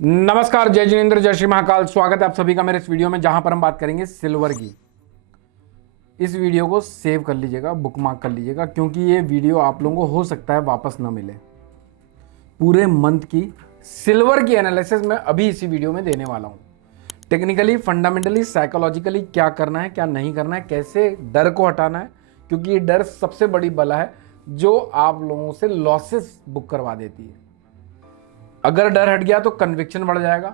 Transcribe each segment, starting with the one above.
नमस्कार, जय जिनेंद्र, जय श्री महाकाल। स्वागत है आप सभी का मेरे इस वीडियो में, जहां पर हम बात करेंगे सिल्वर की। इस वीडियो को सेव कर लीजिएगा, बुकमार्क कर लीजिएगा, क्योंकि ये वीडियो आप लोगों को हो सकता है वापस ना मिले। पूरे मंथ की सिल्वर की एनालिसिस मैं अभी इसी वीडियो में देने वाला हूं। टेक्निकली, फंडामेंटली, साइकोलॉजिकली क्या करना है, क्या नहीं करना है, कैसे डर को हटाना है, क्योंकि ये डर सबसे बड़ी बला है जो आप लोगों से लॉसेस बुक करवा देती है। अगर डर हट गया तो कन्विक्शन बढ़ जाएगा,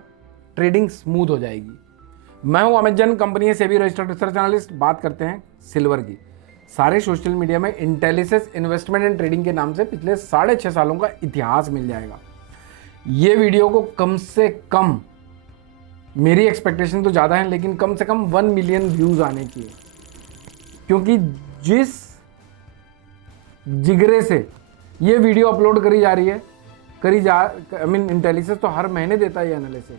ट्रेडिंग स्मूथ हो जाएगी। मैं हूं Amit Jain, company SEBI registered research analyst. बात करते हैं सिल्वर की। सारे सोशल मीडिया में इंटेलिसेंस इन्वेस्टमेंट एंड ट्रेडिंग के नाम से पिछले 6.5 सालों का इतिहास मिल जाएगा। ये वीडियो को कम से कम, मेरी एक्सपेक्टेशन तो ज़्यादा है, लेकिन कम से कम 1 मिलियन व्यूज आने की है, क्योंकि जिस जिगरे से ये वीडियो अपलोड करी जा रही है, इंटेलिसेंस तो हर महीने देता है ये एनालिसिस,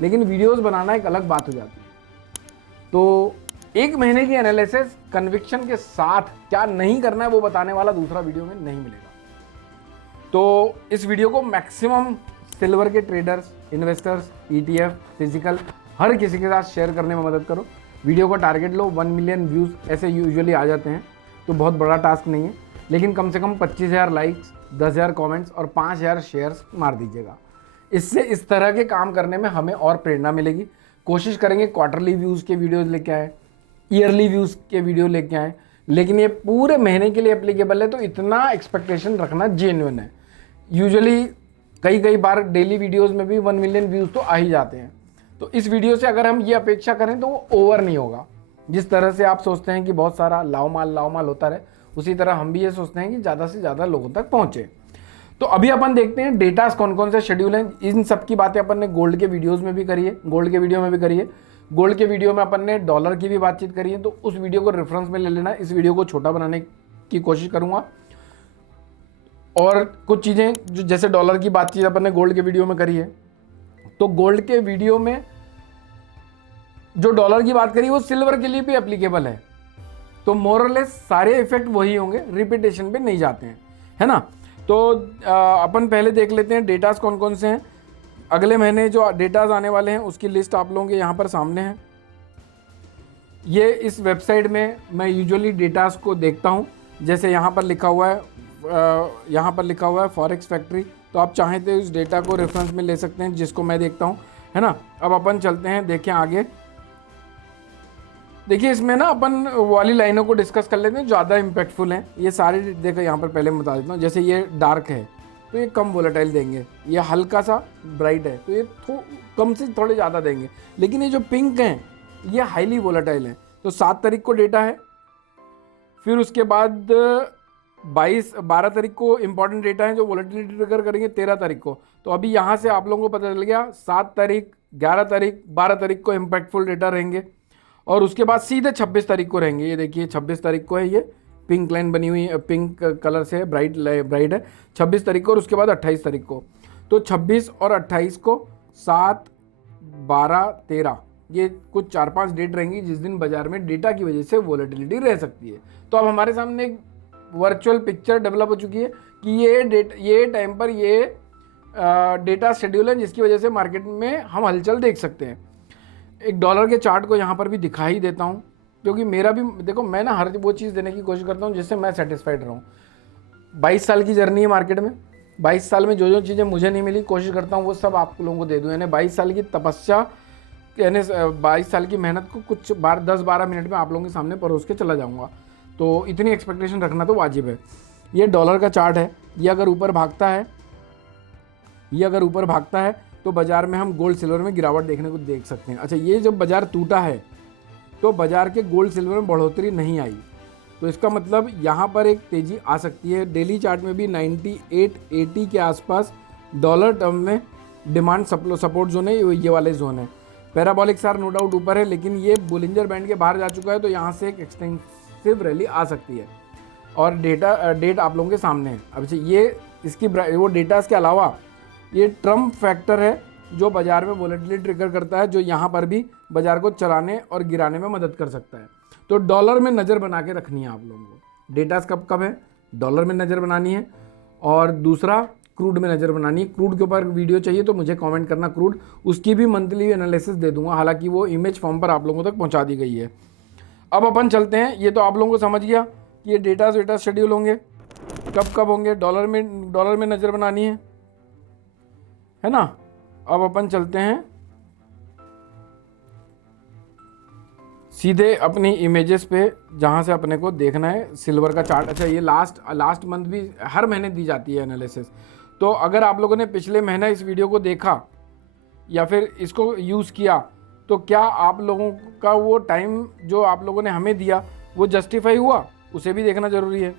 लेकिन वीडियोस बनाना एक अलग बात हो जाती है। तो 1 महीने की एनालिसिस कन्विक्शन के साथ क्या नहीं करना है वो बताने वाला दूसरा वीडियो में नहीं मिलेगा। तो इस वीडियो को मैक्सिमम सिल्वर के ट्रेडर्स, इन्वेस्टर्स, ETF, फिजिकल, हर किसी के साथ शेयर करने में मदद करो। वीडियो का टारगेट लो, 1 मिलियन व्यूज़ ऐसे यूजुअली आ जाते हैं, तो बहुत बड़ा टास्क नहीं है, लेकिन कम से कम 25,000 लाइक्स, 10,000 कमेंट्स और 5,000 शेयर्स मार दीजिएगा। इससे इस तरह के काम करने में हमें और प्रेरणा मिलेगी। कोशिश करेंगे क्वार्टरली व्यूज़ के वीडियोस लेके आए, ईयरली व्यूज़ के वीडियो लेके आए, लेकिन ये पूरे महीने के लिए एप्लीकेबल है, तो इतना एक्सपेक्टेशन रखना जेन्युइन है। यूजुअली कई बार डेली वीडियोज़ में भी 1 मिलियन व्यूज़ तो आ ही जाते हैं। तो इस वीडियो से अगर हम ये अपेक्षा करें तो वो ओवर नहीं होगा। जिस तरह से आप सोचते हैं कि बहुत सारा लाओ माल होता रहे, उसी तरह हम भी ये सोचते हैं कि ज़्यादा से ज़्यादा लोगों तक पहुँचे। तो अभी अपन देखते हैं डेटास कौन कौन से शेड्यूल हैं। इन सब की बातें अपन ने गोल्ड के वीडियोस में भी करी है, गोल्ड के वीडियो में भी करी है। गोल्ड के वीडियो में अपन ने डॉलर की भी बातचीत करी है, तो उस वीडियो को रेफरेंस में ले लेना। इस वीडियो को छोटा बनाने की कोशिश करूँगा, और कुछ चीज़ें जो जैसे डॉलर की बातचीत अपन ने गोल्ड के वीडियो में करी है, तो गोल्ड के वीडियो में जो डॉलर की बात करी वो सिल्वर के लिए भी एप्लीकेबल है। तो मोरलेस सारे इफेक्ट वही होंगे, रिपीटेशन पे नहीं जाते हैं, है ना। तो अपन पहले देख लेते हैं डेटास कौन कौन से हैं। अगले महीने जो डेटास आने वाले हैं उसकी लिस्ट आप लोगों के यहाँ पर सामने है। ये इस वेबसाइट में मैं यूजुअली डेटास को देखता हूँ। जैसे यहाँ पर लिखा हुआ है फॉरेक्स फैक्ट्री, तो आप चाहें तो इस डेटा को रेफरेंस में ले सकते हैं, जिसको मैं देखता हूँ, है ना। अब अपन चलते हैं, देखें आगे। देखिए इसमें ना अपन वाली लाइनों को डिस्कस कर लेते हैं, ज़्यादा इम्पैक्टफुल हैं ये सारे। देखो यहाँ पर पहले मैं बता देता हूँ, जैसे ये डार्क है तो ये कम वोलेटाइल देंगे, ये हल्का सा ब्राइट है तो ये कम से थोड़े ज़्यादा देंगे, लेकिन ये जो पिंक हैं ये हाईली वोलेटाइल हैं। तो 7 तारीख को डेटा है, फिर उसके बाद 12 तारीख को इंपॉर्टेंट डेटा है जो वोलेटिलिटी ट्रिगर करेंगे 13 तारीख को। तो अभी यहाँ से आप लोगों को पता चल गया 7 तारीख, 11 तारीख, 12 तारीख को इम्पैक्टफुल डेटा रहेंगे, और उसके बाद सीधे 26 तारीख को रहेंगे। ये देखिए 26 तारीख को है, ये पिंक लाइन बनी हुई है, पिंक कलर से है, ब्राइट है 26 तारीख को, और उसके बाद 28 तारीख को। तो 26 और 28 को 7, 12, 13 ये कुछ 4-5 डेट रहेंगी जिस दिन बाजार में डेटा की वजह से वोलेटिलिटी रह सकती है। तो अब हमारे सामने एक वर्चुअल पिक्चर डेवलप हो चुकी है कि ये टाइम पर ये डेटा शेड्यूल है जिसकी वजह से मार्केट में हम हलचल देख सकते हैं। एक डॉलर के चार्ट को यहाँ पर भी दिखाई देता हूँ, क्योंकि मेरा भी देखो, मैं ना हर वो चीज़ देने की कोशिश करता हूँ जिससे मैं सेटिस्फाइड रहूँ। 22 साल की जर्नी है मार्केट में, 22 साल में जो चीज़ें मुझे नहीं मिली कोशिश करता हूँ वो सब आप लोगों को दे दूँ। यानी 22 साल की तपस्या, यानी 22 साल की मेहनत को कुछ 10-12 मिनट में आप लोगों के सामने परोस के चला जाऊँगा। तो इतनी एक्सपेक्टेशन रखना तो वाजिब है। ये डॉलर का चार्ट है, ये अगर ऊपर भागता है तो बाजार में हम गोल्ड सिल्वर में गिरावट देखने को देख सकते हैं। अच्छा, ये जब बाजार टूटा है तो बाजार के गोल्ड सिल्वर में बढ़ोतरी नहीं आई, तो इसका मतलब यहाँ पर एक तेज़ी आ सकती है। डेली चार्ट में भी 98-80 के आसपास डॉलर टर्म में डिमांड सपोर्ट जोन है, ये वाले जोन है। पैराबॉलिक सार नो डाउट ऊपर है, लेकिन ये बोलिंजर बैंड के बाहर जा चुका है, तो यहाँ से एक एक्सटेंसिव रैली आ सकती है। और डेट आप लोगों के सामने है। अब ये इसकी वो डेटा के अलावा ये ट्रम्प फैक्टर है जो बाजार में वोलेटिलिटी ट्रिगर करता है, जो यहाँ पर भी बाजार को चलाने और गिराने में मदद कर सकता है। तो डॉलर में नज़र बना के रखनी है आप लोगों को। डेटास कब है, डॉलर में नज़र बनानी है। और दूसरा, क्रूड में नज़र बनानी है। क्रूड के ऊपर वीडियो चाहिए तो मुझे कमेंट करना क्रूड, उसकी भी मंथली एनालिसिस दे दूंगा, हालांकि वो इमेज फॉर्म पर आप लोगों तक पहुंचा दी गई है। अब अपन चलते हैं, ये तो आप लोगों को समझ गया कि ये डेटा शेड्यूल होंगे, कब कब होंगे, डॉलर में नज़र बनानी है ना। अब अपन चलते हैं सीधे अपनी इमेजेस पे, जहाँ से अपने को देखना है सिल्वर का चार्ट। अच्छा, ये लास्ट मंथ भी हर महीने दी जाती है एनालिसिस। तो अगर आप लोगों ने पिछले महीना इस वीडियो को देखा या फिर इसको यूज़ किया, तो क्या आप लोगों का वो टाइम जो आप लोगों ने हमें दिया वो जस्टिफाई हुआ, उसे भी देखना ज़रूरी है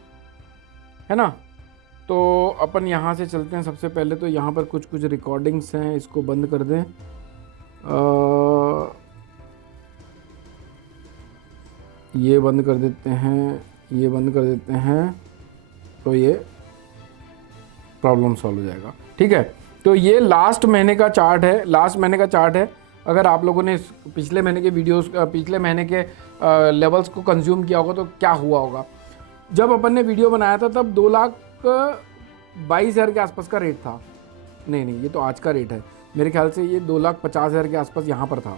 ना। तो अपन यहाँ से चलते हैं। सबसे पहले तो यहाँ पर कुछ रिकॉर्डिंग्स हैं, इसको बंद कर दें। ये बंद कर देते हैं, ये बंद कर देते हैं, तो ये प्रॉब्लम सॉल्व हो जाएगा। ठीक है, तो ये लास्ट महीने का चार्ट है। अगर आप लोगों ने पिछले महीने के वीडियोस, पिछले महीने के लेवल्स को कंज्यूम किया होगा तो क्या हुआ होगा। जब अपन ने वीडियो बनाया था तब 2,22,000 के आसपास का रेट था। नहीं, ये तो आज का रेट है, मेरे ख्याल से ये 2,50,000 के आसपास यहाँ पर था।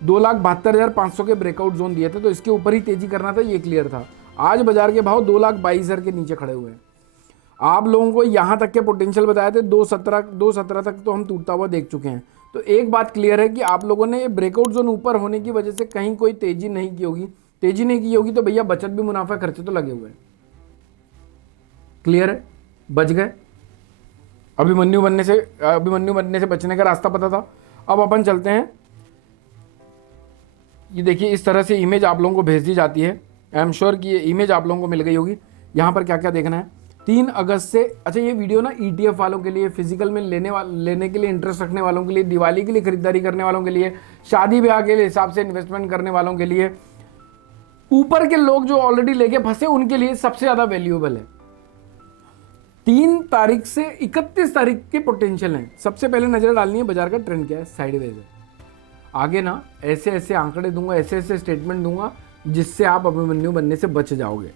2,72,500 के ब्रेकआउट जोन दिए थे, तो इसके ऊपर ही तेजी करना था, ये क्लियर था। आज बाजार के भाव 2,22,000 के नीचे खड़े हुए हैं। आप लोगों को यहाँ तक के पोटेंशियल बताए थे 217 तक तो हम टूटता हुआ देख चुके हैं। तो एक बात क्लियर है कि आप लोगों ने ये ब्रेकआउट जोन ऊपर होने की वजह से कहीं कोई तेजी नहीं की होगी। तो भैया बचत भी मुनाफा खर्चे तो लगे हुए हैं। क्लियर है, बच गए। अभिमन्यु बनने से बचने का रास्ता पता था। अब अपन चलते हैं, ये देखिए इस तरह से इमेज आप लोगों को भेज दी जाती है। आई एम श्योर कि ये इमेज आप लोगों को मिल गई होगी। यहाँ पर क्या क्या देखना है, 3 अगस्त से। अच्छा, ये वीडियो ना ETF वालों के लिए, फिजिकल में लेने के लिए इंटरेस्ट रखने वालों के लिए, दिवाली के लिए खरीदारी करने वालों के लिए, शादी ब्याह के हिसाब से इन्वेस्टमेंट करने वालों के लिए, ऊपर के लोग जो ऑलरेडी लेके फंसे उनके लिए सबसे ज़्यादा वैल्यूएबल है। 3 तारीख से 31 तारीख के पोटेंशियल हैं। सबसे पहले नजर डालनी है बाजार का ट्रेंड क्या है, साइडवेज है। आगे ना ऐसे आंकड़े दूंगा, ऐसे स्टेटमेंट दूंगा जिससे आप अभिमन्यु बनने से बच जाओगे।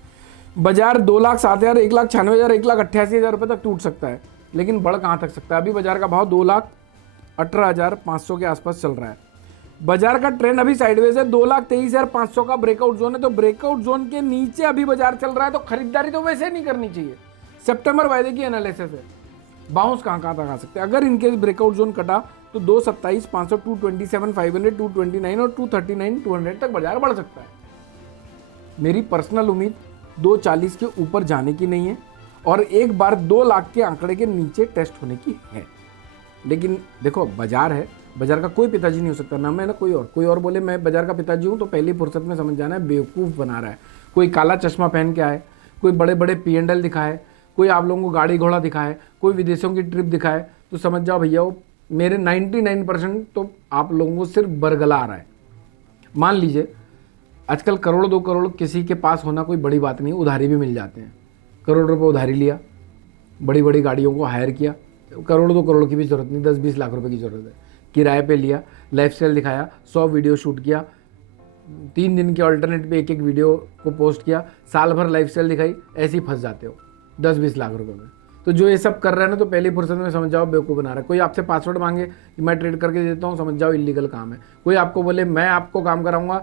बाजार 2,07,000, 1,96,000, 1,88,000 रुपये तक टूट सकता है, लेकिन बढ़ कहाँ तक सकता है। अभी बाजार का भाव 2,18,500 के आसपास चल रहा है। बाजार का ट्रेंड अभी साइडवेज है। 2,23,500 का ब्रेकआउट जोन है, तो ब्रेकआउट जोन के नीचे अभी बाजार चल रहा है, तो खरीदारी तो वैसे नहीं करनी चाहिए। सितंबर वायदे की एनालिसिस है, बाउंस कहाँ तक आ सकते हैं। अगर इनके ब्रेकआउट जोन कटा तो 2,27,500, 227,500, 229 और 239,200 तक बाजार बढ़ सकता है। मेरी पर्सनल उम्मीद 2,40 के ऊपर जाने की नहीं है, और एक बार 2 लाख के आंकड़े के नीचे टेस्ट होने की है। लेकिन देखो, बाजार है, बाजार का कोई पिताजी नहीं हो सकता, ना मैं ना कोई और बोले मैं बाजार का पिताजी हूँ तो पहली फुर्सत में समझ जाना है बेवकूफ़ बना रहा है। कोई काला चश्मा पहन के आए, कोई बड़े बड़े P&L दिखाए, कोई आप लोगों को गाड़ी घोड़ा दिखाए, कोई विदेशों की ट्रिप दिखाए, तो समझ जाओ भैया वो मेरे 99% तो आप लोगों को सिर्फ बरगला आ रहा है। मान लीजिए आजकल करोड़ 2 करोड़ किसी के पास होना कोई बड़ी बात नहीं, उधारी भी मिल जाते हैं। करोड़ रुपए उधारी लिया, बड़ी बड़ी गाड़ियों को हायर किया, करोड़ 2 करोड़ की भी ज़रूरत नहीं, 10-20 लाख रुपए की ज़रूरत है। किराए पे लिया, लाइफस्टाइल दिखाया, 100 वीडियो शूट किया, 3 दिन के अल्टरनेट पे एक वीडियो को पोस्ट किया, साल भर लाइफस्टाइल दिखाई, ऐसे ही फंस जाते हो 10-20 लाख रुपए में। तो जो ये सब कर रहा है ना, तो पहली फुर्सत में समझ जाओ बेवकूफ़ बना रहा है। कोई आपसे पासवर्ड मांगे कि मैं ट्रेड करके देता हूँ, समझ जाओ इलीगल काम है। कोई आपको बोले मैं आपको काम कराऊंगा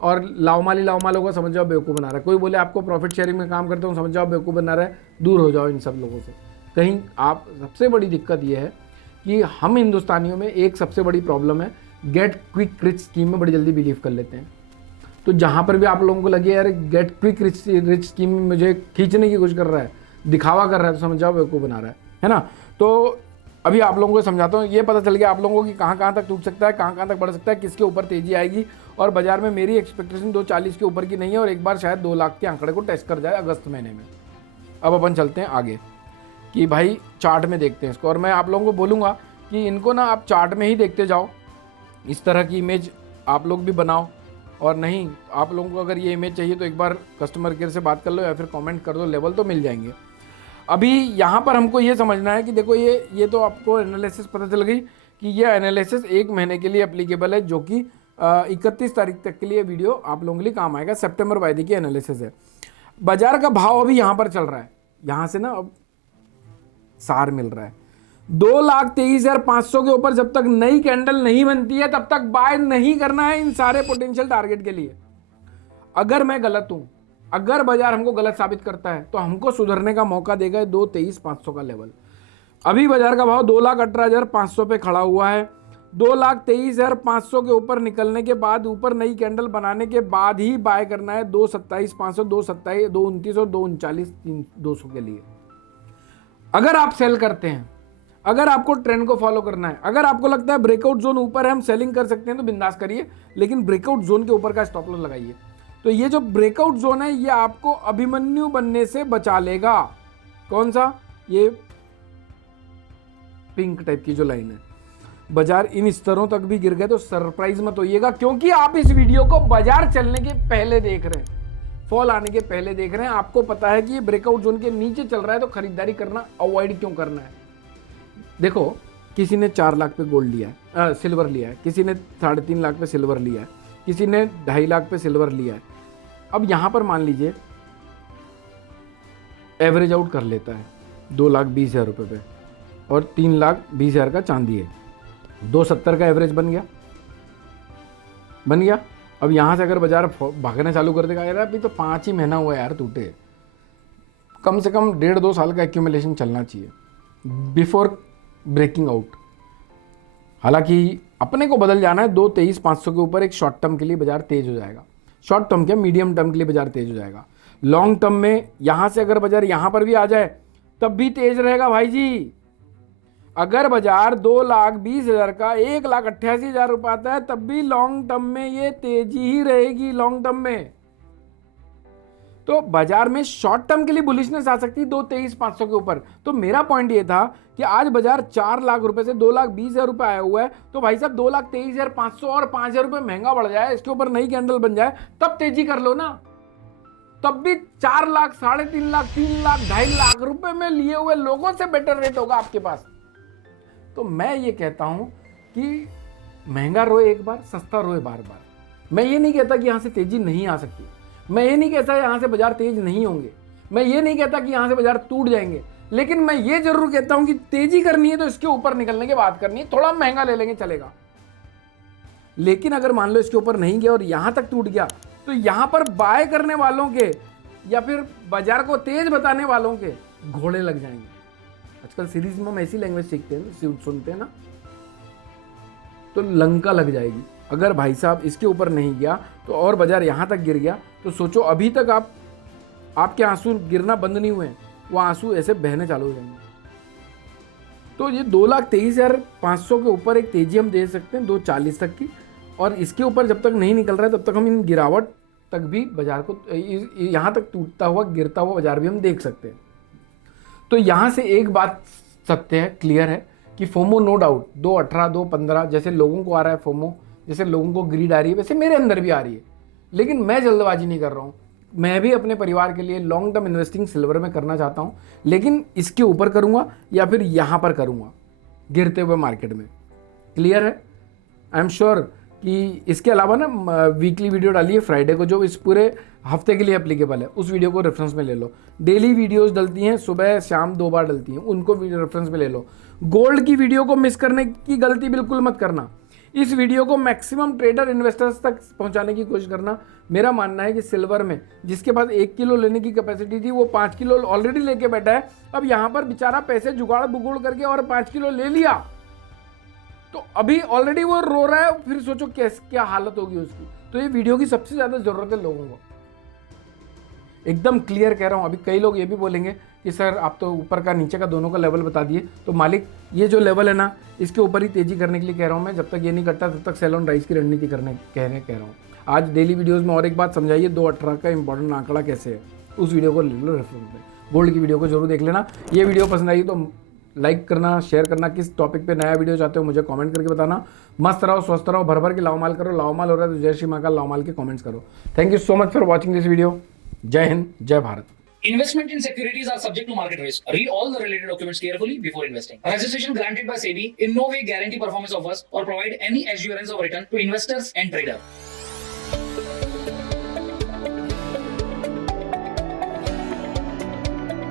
और लाओमाली होगा, समझ जाओ बेवकूफ़ बना रहा है। कोई बोले आपको प्रॉफिट शेयरिंग में काम करता हूँ, समझ जाओ बेवकूफ़ बना रहा है। दूर हो जाओ इन सब लोगों से। कहीं आप, सबसे बड़ी दिक्कत ये है कि हम हिंदुस्तानियों में एक सबसे बड़ी प्रॉब्लम है, गेट क्विक रिच स्कीम में बड़ी जल्दी बिलीव कर लेते हैं। तो जहाँ पर भी आप लोगों को लगे यार गेट क्विक रिच स्कीम में मुझे खींचने की कोशिश कर रहा है, दिखावा कर रहा है, तो समझ जाओ बेवकूफ़ बना रहा है ना। तो अभी आप लोगों को समझाता हूँ, ये पता चल गया आप लोगों को कि कहाँ तक टूट सकता है, कहाँ तक बढ़ सकता है, किसके ऊपर तेजी आएगी। और बाजार में मेरी एक्सपेक्टेशन 2,40 के ऊपर की नहीं है, और एक बार शायद 2 लाख के आंकड़े को टेस्ट कर जाए अगस्त महीने में। अब अपन चलते हैं आगे कि भाई चार्ट में देखते हैं इसको, और मैं आप लोगों को बोलूँगा कि इनको ना आप चार्ट में ही देखते जाओ। इस तरह की इमेज आप लोग भी बनाओ, और नहीं आप लोगों को अगर ये इमेज चाहिए तो एक बार कस्टमर केयर से बात कर लो या फिर कमेंट कर दो, लेवल तो मिल जाएंगे। अभी यहाँ पर हमको ये समझना है कि देखो ये तो आपको एनालिसिस पता चल गई कि ये एनालिसिस 1 महीने के लिए एप्लीकेबल है, जो कि 31 तारीख तक के लिए वीडियो आप लोगों के लिए काम आएगा। सितंबर वायदे की एनालिसिस है। बाजार का भाव अभी यहाँ पर चल रहा है, यहाँ से ना अब सार मिल रहा है। 2,23,500 के ऊपर जब तक नई कैंडल नहीं बनती है तब तक बाय नहीं करना है इन सारे पोटेंशियल टारगेट के लिए। अगर मैं गलत हूं, अगर बाजार हमको गलत साबित करता है तो हमको सुधरने का मौका देगा 2,23,500 का लेवल। अभी बाजार का भाव 2,18,500 पे खड़ा हुआ है। 2,23,500 के ऊपर निकलने के बाद, ऊपर नई कैंडल बनाने के बाद ही बाय करना है 2,27,500, 2,27, 2,29 और 2,39,200 के लिए। अगर आप सेल करते हैं, अगर आपको ट्रेंड को फॉलो करना है, अगर आपको लगता है ब्रेकआउट जोन ऊपर है हम सेलिंग कर सकते हैं तो बिंदास करिए, लेकिन ब्रेकआउट जोन के ऊपर का स्टॉप लॉस लगाइए। तो ये जो ब्रेकआउट जोन है ये आपको अभिमन्यु बनने से बचा लेगा। कौन सा? ये पिंक टाइप की जो लाइन है। बाजार इन स्तरों तक भी गिर गए तो सरप्राइज मत होइएगा, क्योंकि आप इस वीडियो को बाजार चलने के पहले देख रहे हैं, फॉल आने के पहले देख रहे हैं। आपको पता है कि ये ब्रेकआउट जोन के नीचे चल रहा है तो खरीदारी करना अवॉइड क्यों करना है। देखो, किसी ने 4 लाख पे गोल्ड लिया है, सिल्वर लिया है, किसी ने 3.5 लाख पे सिल्वर लिया है, किसी ने 2.5 लाख पे सिल्वर लिया है। अब यहां पर मान लीजिए एवरेज आउट कर लेता है 2,20,000 रुपये पे और 3,20,000 का चांदी है, 270 का एवरेज बन गया, बन गया। अब यहां से अगर बाजार भागना चालू कर देगा, यार अभी तो 5 ही महीना हुआ यार टूटे, कम से कम 1.5-2 साल का एक्यूमुलेशन चलना चाहिए बिफोर ब्रेकिंग आउट। हालांकि अपने को बदल जाना है 2,23,500 के ऊपर। एक शॉर्ट टर्म के लिए बाजार तेज हो जाएगा, शॉर्ट टर्म के मीडियम टर्म के लिए बाजार तेज हो जाएगा। लॉन्ग टर्म में यहां से अगर बाजार यहां पर भी आ जाए तब भी तेज रहेगा भाई जी। अगर बाजार 2,20,000 का 1,88,000 रुपये आता है तब भी लॉन्ग टर्म में ये तेजी ही रहेगी। लॉन्ग टर्म में तो बाजार में शॉर्ट टर्म के लिए बुलिशनेस आ सकती है 2,23,500 के ऊपर। तो मेरा पॉइंट ये था कि आज बाजार 4 लाख रुपए से 2,20,000 रुपये आया हुआ है, तो भाई साहब 2,23,500 और 5,000 रुपये महंगा बढ़ जाए, इसके ऊपर नई कैंडल बन जाए, तब तेजी कर लो ना। तब भी 4 लाख, 3.5 लाख, 3 लाख, 2.5 लाख रुपए में लिए हुए लोगों से बेटर रेट होगा आपके पास। तो मैं ये कहता हूं कि महंगा रोए एक बार, सस्ता रोए बार बार। मैं ये नहीं कहता कि यहां से तेजी नहीं आ सकती, मैं ये नहीं कहता यहां से बाजार तेज नहीं होंगे, मैं ये नहीं कहता कि यहां से बाजार टूट जाएंगे, लेकिन मैं ये जरूर कहता हूं कि तेजी करनी है तो इसके ऊपर निकलने के बाद करनी है। थोड़ा महंगा ले लेंगे चलेगा, लेकिन अगर मान लो इसके ऊपर नहीं गया और यहां तक टूट गया तो यहां पर बाय करने वालों के या फिर बाजार को तेज बताने वालों के घोड़े लग जाएंगे। आजकल सीरीज में हम ऐसी लैंग्वेज सीखते हैं, सुनते हैं ना, तो लंका लग जाएगी। अगर भाई साहब इसके ऊपर नहीं गया तो और बाजार यहां तक गिर गया तो सोचो, अभी तक आपके आंसू गिरना बंद नहीं हुए, वो आंसू ऐसे बहने चालू हो जाएंगे। तो ये 2,23,500 के ऊपर एक तेजी हम दे सकते हैं 2,40 तक की, और इसके ऊपर जब तक नहीं निकल रहा है तब तक हम इन गिरावट तक भी बाजार को, यहां तक टूटता हुआ गिरता हुआ बाजार भी हम देख सकते हैं। तो यहां से एक बात सत्य है, क्लियर है कि फोमो नो डाउट 2.18, 2.15 जैसे लोगों को आ रहा है फोमो, जैसे लोगों को ग्रीड आ रही है, वैसे मेरे अंदर भी आ रही है। लेकिन मैं जल्दबाजी नहीं कर रहा हूं, मैं भी अपने परिवार के लिए लॉन्ग टर्म इन्वेस्टिंग सिल्वर में करना चाहता हूं, लेकिन इसके ऊपर करूंगा या फिर यहां पर करूंगा गिरते हुए मार्केट में। क्लियर है? आई एम श्योर कि इसके अलावा ना वीकली वीडियो डालिए फ्राइडे को, जो इस पूरे हफ्ते के लिए एप्लीकेबल है, उस वीडियो को रेफरेंस में ले लो। डेली वीडियोस डलती हैं, सुबह शाम 2 बार डलती हैं, उनको रेफरेंस में ले लो। गोल्ड की वीडियो को मिस करने की गलती बिल्कुल मत करना। इस वीडियो को मैक्सिमम ट्रेडर इन्वेस्टर्स तक पहुंचाने की कोशिश करना। मेरा मानना है कि सिल्वर में जिसके पास 1 किलो लेने की कैपेसिटी थी वो 5 किलो ऑलरेडी लेके बैठा है। अब यहां पर बेचारा पैसे जुगाड़ बुगुड़ करके और 5 किलो ले लिया, तो अभी ऑलरेडी वो रो रहा है, फिर सोचो क्या हालत होगी उसकी। तो ये वीडियो की सबसे ज्यादा जरूरत है लोगों को, एकदम क्लियर कह रहा हूं। अभी कई लोग ये भी बोलेंगे कि सर आप तो ऊपर का नीचे का दोनों का लेवल बता दिए, तो मालिक ये जो लेवल है ना इसके ऊपर ही तेजी करने के लिए कह रहा हूं मैं। जब तक ये नहीं करता तब तक सेल ऑन राइज की रणनीति कह रहा हूं। आज डेली वीडियोस में और एक बात समझाइए, 2.18 का इंपॉर्टेंट आंकड़ा कैसे है, उस वीडियो को ले लो रेफरेंस में। गोल्ड की वीडियो को जरूर देख लेना। ये वीडियो पसंद आई तो लाइक करना, शेयर करना। किस टॉपिक पे नया वीडियो चाहते हो मुझे कमेंट करके बताना। मस्त रहो, स्वस्थ रहो, भर भर के लाओ माल करो। लाओ माल हो रहा है तो जय श्री महाकाल लाओ माल के कमेंट्स करो। Thank you so much for watching this video. जय हिंद, जय Bharat. Investment in securities are subject to market risk. Read all the related documents carefully before investing. Registration granted by SEBI in no way guarantee performance of us or provide any assurance of return to investors and traders.